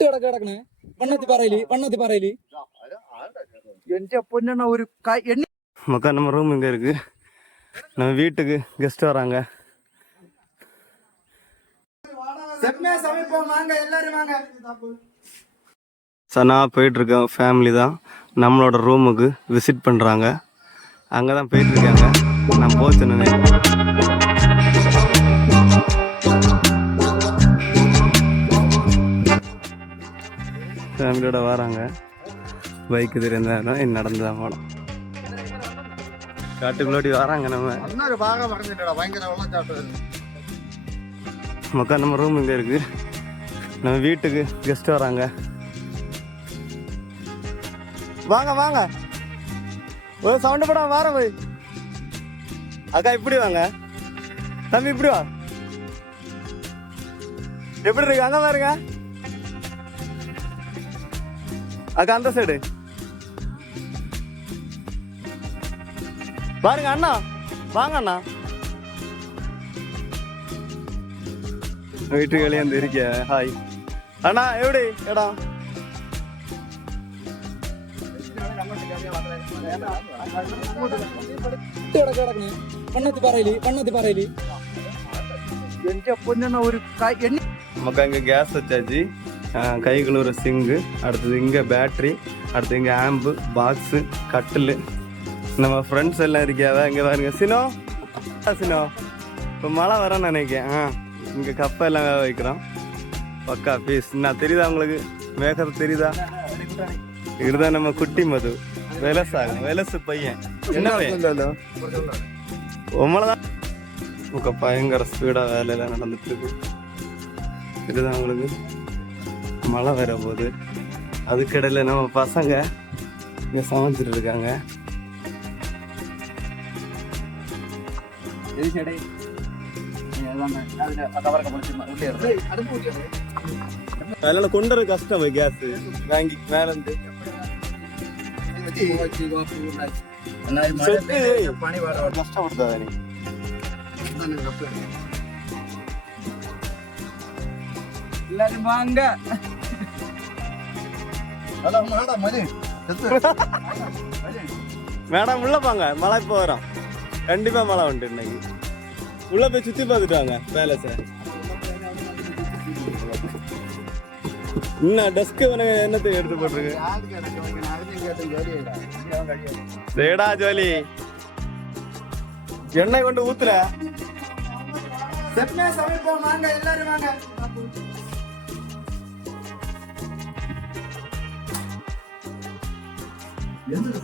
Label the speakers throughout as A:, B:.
A: കിടക്ക് കിടക്കണേ വണ്ണത്തി പറയല് വണ്ണത്തി പറയല്
B: എന്റെ പൊന്നെണ്ണ ഒരു ക- എണ്ണി
C: மக்கா நம்ம ரூம் இங்கே இருக்கு நம்ம வீட்டுக்கு கெஸ்ட் வராங்க
B: செம்மையா சமைப்போம் வாங்க எல்லாரும் வாங்க
C: சனா போயிட்டுருக்கோம் ஃபேமிலி தான் நம்மளோட ரூமுக்கு விசிட் பண்ணுறாங்க அங்கே தான் போயிட்டுருக்காங்க நான் போச்சு ஃபேமிலியோட வராங்க. பைக்கு தெரிந்தாலும் நடந்து தான் போனோம் காட்டுக்குள்ளாடி வராங்க நம்ம. மக்கா நம்ம ரூம் இங்கே இருக்கு. நம்ம வீட்டுக்கு கெஸ்ட் வராங்க. வாங்க வாங்க. ஒரு சவுண்டு படம் வார போய். அக்கா இப்படி வாங்க. தம்பி இப்படி வா. எப்படி இருக்கு? அங்கே பாருங்க. அக்கா அந்த சைடு பாருங்க அண்ணா வாங்க அண்ணா வீட்டுக்கு வெளியே வந்து இருக்கிய ஹாய் அண்ணா எப்படி இடம்
A: കിടക്ക് കിടക്കണേ വണ്ണത്തി പറയല്
C: கை கழுவுற சிங்கு அடுத்தது இங்கே பேட்ரி அடுத்து இங்கே ஆம்பு பாக்ஸு கட்டில் நம்ம ஃப்ரெண்ட்ஸ் எல்லாம் இருக்கியாவே? இங்கே பாருங்க. சினோ? சினோ. இப்போ மழை வரேன்னு நினைக்கேன் ஆ இங்கே கப்பை எல்லாம் வேக வைக்கிறோம். பக்கா பீஸ் என்ன தெரியுதா உங்களுக்கு? மேகர் தெரியுதா? இதுதான் நம்ம குட்டி மது. வெலசாகும் வெலசு பையன். என்ன உம்மளதான். உங்க பயங்கர ஸ்பீடாக வேலையெல்லாம் நடந்துட்டு இருக்கு. இதுதான் உங்களுக்கு. மழை வர போகுது அதுக்கிடையில நம்ம பசங்க இங்க சமைச்சிட்டு இருக்காங்க. அதனால கொண்டு வர கஷ்டம் கேஸ் வாங்கி மேல இருந்து செத்து
B: எல்லாரும் வாங்க.
C: மேடம் உள்ள போங்க. மழை இப்போ வரும் கண்டிப்பா மழை உண்டு இன்னைக்கு. உள்ள போய் சுத்தி பார்த்துட்டாங்க பேலஸ. இன்னும் டஸ்க்கு என்னத்தை எடுத்து போட்டிருக்கு? ஏடா ஜோலி. எண்ணெய் கொண்டு ஊத்துல
B: செப்னா சமைப்போம். வாங்க எல்லாரும் வாங்க.
C: എന്നിട്ട്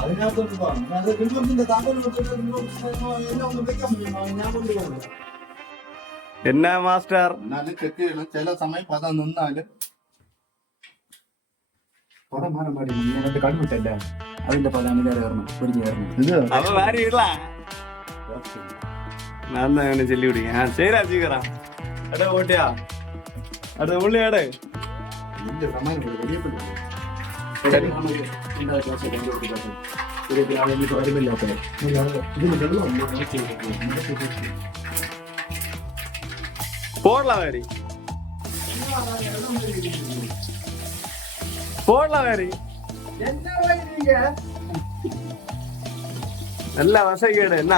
D: അതിനകത്തോട്ട് പറഞ്ഞു നിങ്ങൾക്കിന്റെ താങ്കൾ എല്ലാം ഒന്നും വെക്കാൻ പറ്റും. ഞാൻ കൊണ്ടുപോകുന്നു എന്നാ മാസ്റ്റർ? എന്നാലും തെറ്റുകളും ചില സമയം പത നിന്നാൽ. പടമാനം
C: പാടി ഞാനത് കണ്ടുവിട്ടല്ല അതിന്റെ പതാണ് കയറണം. ഒരു കയറണം ചെല്ലി കുടിക്കാം ശരി അജീകറാ അടേ ഓട്ടിയാ അടേ ഉള്ളിയാടേ.
D: இந்த பிரமாணம் வெளியே
C: போடலாம் வேறி போடலாம் வேறி நல்ல வசதிகேடு என்ன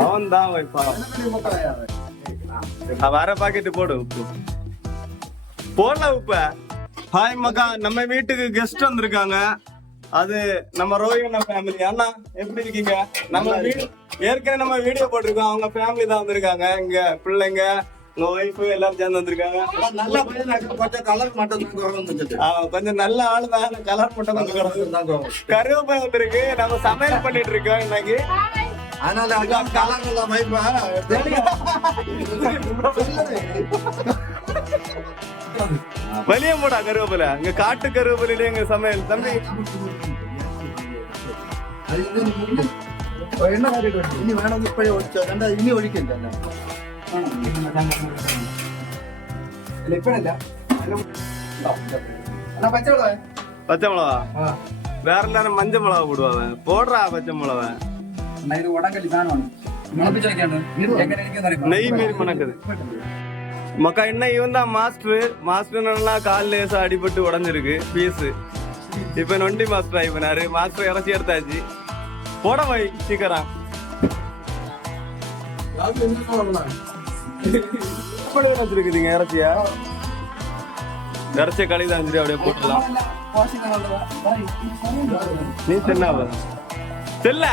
C: அவன் தான் வர பாக்கெட்டு போடு உப்பு. போடல உப்ப. ஹாய் மக்கா. நம்ம வீட்டுக்கு கெஸ்ட் வந்திருக்காங்க. அது நம்ம ரோஹின ஃபேமிலி அண்ணா எப்படி இருக்கீங்க? நம்ம ஏற்கனவே நம்ம வீடியோ போட்டிருக்கோம். அவங்க ஃபேமிலி தான் வந்திருக்காங்க. இங்க பிள்ளைங்க உங்க ஒய்ஃபு எல்லாரும் சேர்ந்து வந்திருக்காங்க.
D: நல்ல கொஞ்சம் கலர் மட்டும்
C: கொஞ்சம் நல்ல ஆளு தான். கலர் மட்டும் கொஞ்சம் கருவேப்பாய் வந்திருக்கு. நம்ம சமையல் பண்ணிட்டு இருக்கோம் இன்னைக்கு.
D: அதனால காலங்கள்ல மயப்பா
C: வெளியே போடா கருவேப்பில. இங்க காட்டு கருவேப்பிலையில எங்க சமையல். தம்பி.
D: என்ன இனி வேணாம் இப்படி
B: ஒழிச்சா இனி ஒழிக்கல பச்சை
C: மிளகா? வேற எல்லாரும் மஞ்சள் மிளகா போடுவாங்க போடுறா பச்சை மிளகா. நெய் மீறி மக்கா என்ன இவன் தான் மாஸ்டர் மாஸ்டர்னா கால் லேசா அடிபட்டு உடஞ்சிருக்கு. பீஸ். இப்ப நொண்டி மாஸ்டர் ஆயிப்பனாரு மாஸ்டர் இறச்சி எடுத்தாச்சு. போட போய் சீக்கிரம். வச்சிருக்குதுங்க இறச்சியா? இறச்சிய களி தான் அப்படியே போட்டுலாம் நீ சென்னாவ செல்ல.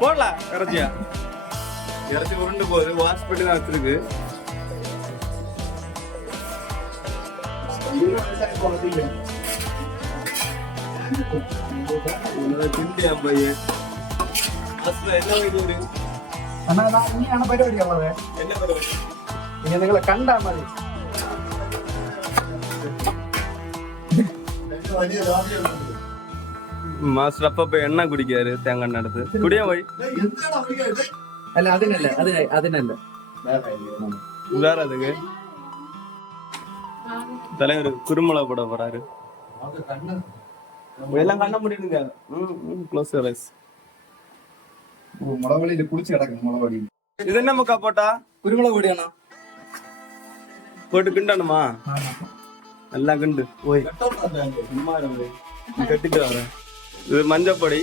C: போடலாம் இறச்சியா இறச்சி உருண்டு போகுது வாஷ் பண்ணி தான் வச்சிருக்கு உன்னோட திண்டியா பையன் அஸ்ல என்ன வயது ஒரு
B: അണ്ണാ ദാ ഇനിയാണ് പരിപാടി ഉള്ളത്
C: என்ன பரவாயில்ல
B: ഇനി നിങ്ങളെ കണ്ടാ മതി
C: மாஸ்டர் அப்பப்ப எண்ணெய் குடிக்காரு தேங்காய் எண்ணெய் எடுத்து குடியா போய்
A: അല്ല അതിനല്ല അത് അതിനല്ല
C: வேற அதுக்கு தலைவர் குருமலை போட போறாரு எல்லாம் கண்ண முடியுங்க க்ளோஸ் ரைஸ்
D: മുളവളിയിൽ കുളിച്ച് കിടക്കുന്നു മുളവടി
C: இது என்ன மக்கா போட்டா
A: കുരുമുളക് പൊടിയാണോ
C: போட்டு கிண்டணுமா நல்லா கிண்டு ஓய் சும்மா இரு. நீ கட்டிட்டு வரேன் இது மஞ்சப்பொடி.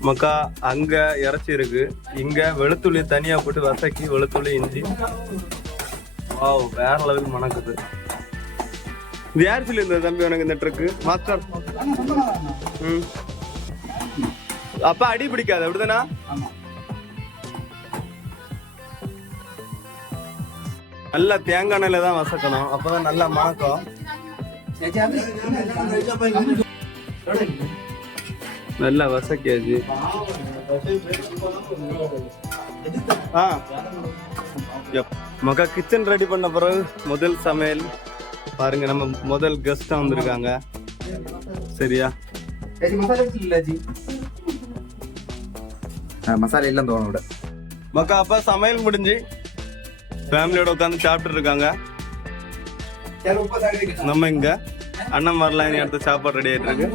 C: மக்கா அங்க இறச்சி இருக்கு. இங்க வெளுத்துள்ளி தனியா போட்டு வசக்கி வெளுத்துள்ளி இஞ்சி. வாவ் வேற லெவல் மணக்குது. இது யார் சொல்லி இருந்தது தம்பி உனக்கு இந்த ட்ரிக்கு மாஸ்டர் ம். அப்ப அடி பிடிக்காது அப்படிதானா? நல்லா தேங்காய் எண்ணெயில தான் வசக்கணும். அப்பதான் நல்லா மணக்கம். நல்லா வசக்கியாச்சு ஆ. யப். கிச்சன் ரெடி பண்ண பிறகு முதல் சமையல். பாருங்க நம்ம முதல் கெஸ்டா வந்திருக்காங்க. சரியா?
B: மசாலா எல்லாம் தோணும்
C: மக்கா அப்பா சமையல் முடிஞ்சு ஃபேமிலியோட உட்காந்து சாப்பிட்டு இருக்காங்க. நம்ம இங்க அண்ணன் மாதிரிலாம் வரலாம் அடுத்த சாப்பாடு ரெடி ஆயிட்டு இருக்கு.